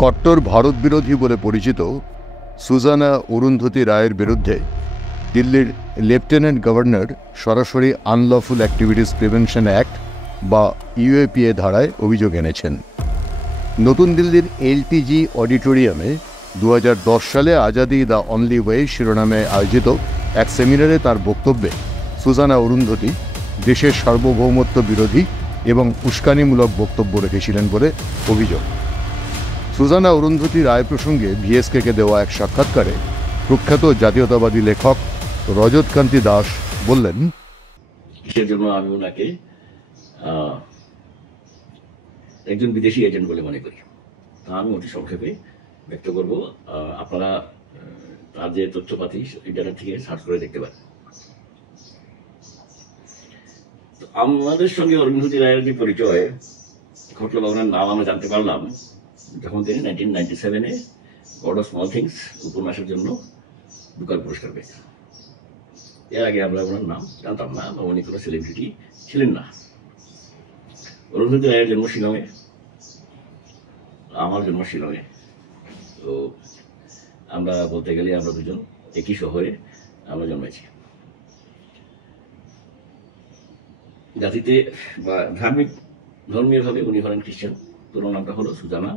কট্টর ভারত বিরোধী বলে পরিচিত সুজানা অরুন্ধতী রায়ের বিরুদ্ধে দিল্লির লেফটেন্যান্ট গভর্নর সরাসরি আনলফুল অ্যাক্টিভিটিস প্রিভেনশন অ্যাক্ট বা ইউএপিএ ধারায় অভিযোগ এনেছেন। নতুন দিল্লির এলটিজি অডিটোরিয়ামে 2010 সালে আজাদি দ্য অনলি ওয়ে শিরোনামে আয়োজিত এক সেমিনারে তার বক্তব্যে সুজানা অরুন্ধতী দেশের সার্বভৌমত্ব বিরোধী এবং উস্কানিমূলক বক্তব্য রেখেছিলেন বলে অভিযোগ। সুজানা অরুন্ধতী রায় প্রসঙ্গে ভিএসকে দেওয়া এক সাক্ষাৎকারে প্রখ্যাত জাতীয়তাবাদী লেখক রজতকান্তি দাস বললেন, কিসের জন্য আমি ওনাকে একজন বিদেশি এজেন্ট বলে মনে করি তা আমি অতি সংক্ষেপে ব্যক্ত করব। আপনারা তার যে তথ্যপাতি ইন্টারনেট থেকে সার্চ করে দেখতে পারেন। আমাদের সঙ্গে অরুন্ধতী রায়ের যে পরিচয় ঘটল বা ওনার নাম আমরা জানতে পারলাম যখন তিনি 1997-এ গড অফ স্মল থিংস উপন্যাসের জন্য বুকার পুরস্কার পেয়েছেন। এর আগে আমরা ওনার নাম জানতাম না বা উনি কোনো সেলিব্রিটি ছিলেন না। অরুন্ধতী রায়ের জন্ম শিলংয়ে, আমার জন্ম শিলংয়ে। তো আমরা বলতে গেলে আমরা দুজন একই শহরে আমরা জন্মেছি। জাতিতে বা ধর্মীয়ভাবে উনি হলেন খ্রিস্টান। পুরো নামটা হলো সুজানা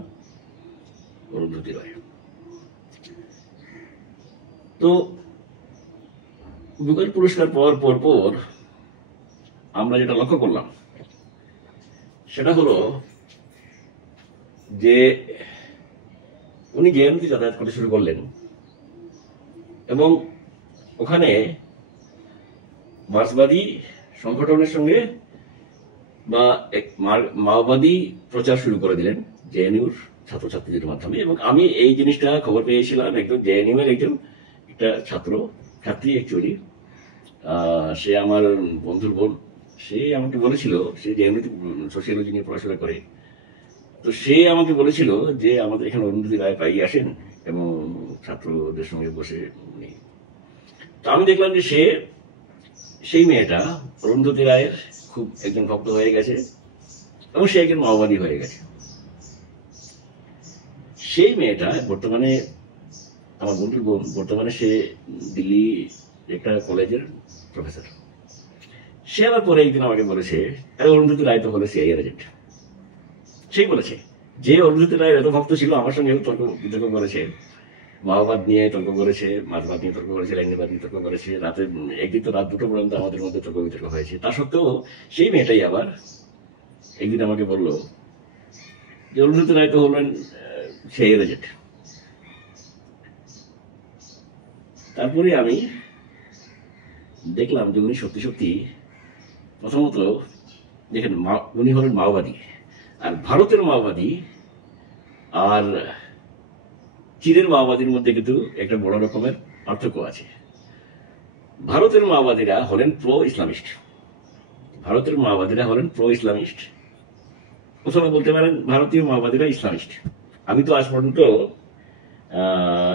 অরুন্ধতী রায়। তো বুকার পুরস্কার পাওয়ার পর আমরা যেটা লক্ষ্য করলাম সেটা হলো যে উনি জেএনইউতে যাতায়াত করতে শুরু করলেন এবং ওখানে মার্ক্সবাদী সংগঠনের সঙ্গে বা মাওবাদী প্রচার শুরু করে দিলেন জেএনইউর ছাত্রছাত্রীদের মাধ্যমে। এবং আমি এই জিনিসটা খবর পেয়েছিলাম একজন জেএনইউ এর একটা ছাত্রী অ্যাকচুয়ালি, সে আমার বন্ধুর বোন। সে আমাকে বলেছিল, সে জেএনইউতে সোশিয়োলজি নিয়ে পড়াশোনা করে, তো সে আমাকে বলেছিল যে আমাদের এখানে অরুন্ধতী রায় পাই আসেন এবং ছাত্রদের সঙ্গে বসে উনি। তো আমি দেখলাম যে সেই মেয়েটা অরুন্ধতী রায়ের খুব একজন ভক্ত হয়ে গেছে এবং সে একজন মাওবাদী হয়ে গেছে। সেই মেয়েটা বর্তমানে আমার বন্ধুর বোন, বর্তমানে সে দিল্লি একটা কলেজের প্রফেসর। সে আবার পরে একদিন আমাকে বলেছে অরুন্ধতী রায় তো হলো সিআইএর এজেন্ট। সেই বলেছে যে অরুন্ধতী রায়ের এত ভক্ত ছিল, আমার সঙ্গে তর্ক বিতর্ক করেছে, মাওবাদ নিয়ে তর্ক করেছে, মাঝবাদ নিয়ে তর্ক করেছে, ল্যান্ডিবাদ নিয়ে তর্ক করেছে। রাতে একদিন তো রাত 2টো পর্যন্ত আমাদের মধ্যে তর্ক বিতর্ক হয়েছে। তা সত্ত্বেও সেই মেয়েটাই আবার একদিন আমাকে বললো যে অরুন্ধতী রায় তো হলেন সিআইএর এজেন্ট। তারপরে আমি দেখলাম যে উনি সত্যি সত্যি, প্রথমত দেখেন উনি হলেন মাওবাদী, আর ভারতের মাওবাদী আর চীনের মাওবাদীর মধ্যে কিন্তু একটা বড় রকমের পার্থক্য আছে। ভারতের মাওবাদীরা হলেন প্রো ইসলামিস্ট, অথবা বলতে পারেন ভারতীয় মাওবাদীরা ইসলামিস্ট। আমি তো আজ পর্যন্ত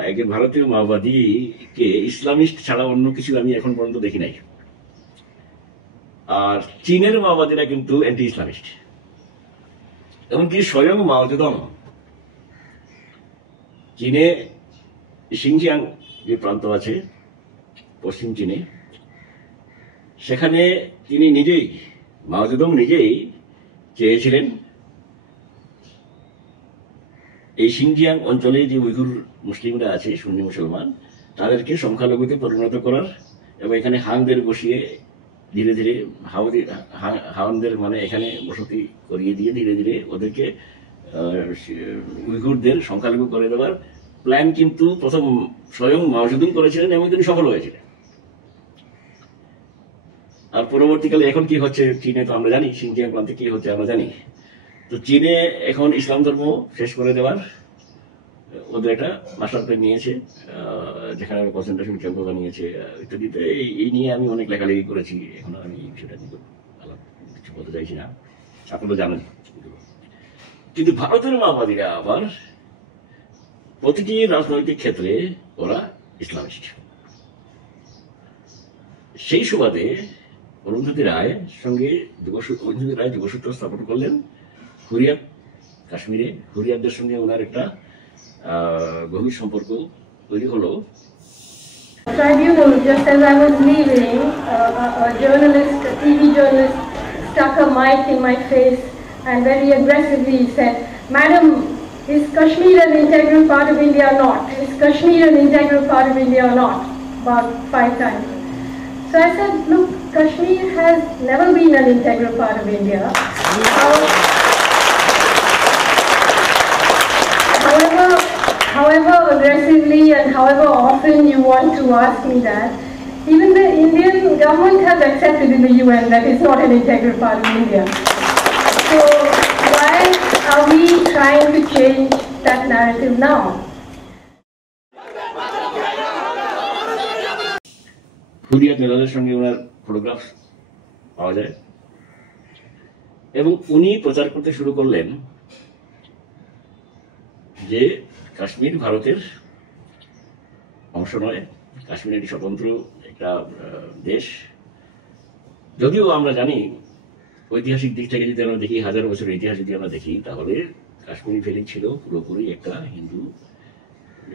একজন ভারতীয় মাওবাদীকে ইসলামিস্ট ছাড়া অন্য কিছু আমি এখন পর্যন্ত দেখি নাই। আর চীনের মাওবাদীরা কিন্তু অ্যান্টি ইসলামিস্ট। এমনকি স্বয়ং মাও জেদং চীনে সিনজিয়াং যে প্রান্ত আছে পশ্চিম চীনে, সেখানে তিনি মাও জেদং নিজেই চেয়েছিলেন এই সিনজিয়াং অঞ্চলে যে উইঘুর মুসলিমরা আছে, সুন্নি মুসলমান, তাদেরকে সংখ্যালঘুতে পরিণত করার এবং এখানে হাংদের বসিয়ে ধীরে ধীরে হাওয়ানদের মানে এখানে বসতি করিয়ে দিয়ে ধীরে ধীরে ওদেরকে উইঘুরদের সংখ্যালঘু করে দেওয়ার প্ল্যান কিন্তু প্রথম স্বয়ং মাও জেদুং করেছিলেন এবং তিনি সফল হয়েছিলেন। আর পরবর্তীকালে এখন কি হচ্ছে চীনে তো আমরা জানি, সিনজিয়াং প্রান্তে কি হচ্ছে আমরা জানি। তো চীনে এখন ইসলাম ধর্ম শেষ করে দেওয়ার ওদের একটা মাস্টার প্ল্যান নিয়েছে, যেখানে কনসেন্ট্রেশন ক্যাম্প বানিয়েছে ইত্যাদিতে। এই নিয়ে আমি অনেক লেখালেখি করেছি, এখন আমি সেটা নিয়ে কিছু বলতে চাইছি না, আপনারা জানেন। কিন্তু ভারতের মাওবাদীরা আবার প্রতিটি রাজনৈতিক ক্ষেত্রে ওরা ইসলামিস্ট। সেই সুবাদে অরুন্ধতী রায় যোগসূত্র স্থাপন করলেন হুরিয়াত কাশ্মীরে। হুরিয়াতদের সঙ্গে ওনার একটা গভীর সম্পর্ক তৈরি হলো। Tribunal, just as I was leaving, a journalist, a TV journalist, stuck a mic in my face and very aggressively said, "Madam, is Kashmir an integral part of India or not? Is Kashmir an integral part of India or not?" About 5 times. So I said, look, Kashmir has never been an integral part of India. However aggressively and however often you want to ask me that, even the Indian government has accepted in the UN that it's not an integral part of India. So why are we trying to change that narrative now? হুরিয়াত মেলাদের সঙ্গে ওনার photograph পাওয়া যায় এবং উনি প্রচার করতে শুরু করলেন যে কাশ্মীর ভারতের অংশ নয়, কাশ্মীর একটি স্বতন্ত্র একটা দেশ। যদিও আমরা জানি ঐতিহাসিক দিক থেকে যদি আমরা দেখি, 1000 বছরের ইতিহাস যদি আমরা দেখি, তাহলে কাশ্মীরি ভ্যালি ছিল পুরোপুরি একটা হিন্দু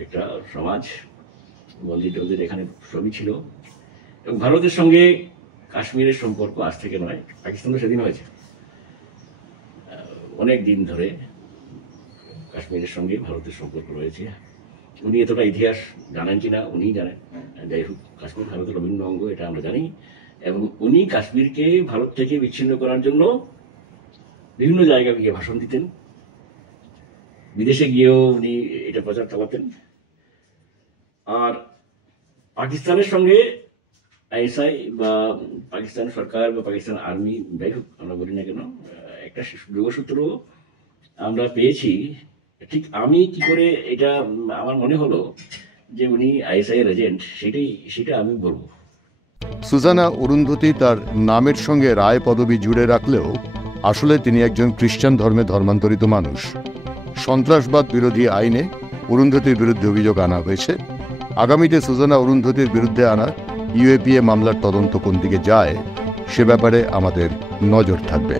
একটা সমাজ, মন্দির টন্দির এখানে সবই ছিল। এবং ভারতের সঙ্গে কাশ্মীরের সম্পর্ক আজ থেকে নয়, পাকিস্তান তো সেদিন হয়েছে, অনেক দিন ধরে কাশ্মীরের সঙ্গে ভারতের সম্পর্ক রয়েছে। উনি এতটা ইতিহাস জানেন কিনা উনিই জানেন, যাই হোক কাশ্মীর ভারতের অভিন্ন অঙ্গ এটা আমরা জানি। এবং উনি কাশ্মীরকে ভারত থেকে বিচ্ছিন্ন করার জন্য বিভিন্ন জায়গায় গিয়ে ভাষণ দিতেন, বিদেশে গিয়েও উনি এটা প্রচার চালাতেন। আর পাকিস্তানের সঙ্গে আইএসআই বা পাকিস্তান সরকার বা পাকিস্তান আর্মি, যাই হোক আমরা বলি না কেন, একটা যোগসূত্র আমরা পেয়েছি। ঠিক আমি কি করে এটা আমার মনে হলো যে উনি আইএসআই এর এজেন্ট, সেটা আমি বলবো। সুজানা অরুন্ধতী তার নামের সঙ্গে রায় পদবি জুড়ে রাখলেও আসলে তিনি একজন খ্রিস্টান ধর্মে ধর্মান্তরিত মানুষ। সন্ত্রাসবাদ বিরোধী আইনে অরুন্ধতীর বিরুদ্ধে অভিযোগ আনা হয়েছে। আগামীতে সুজানা অরুন্ধতীর বিরুদ্ধে আনা ইউএপিএ মামলার তদন্ত কোন দিকে যায় সে ব্যাপারে আমাদের নজর থাকবে।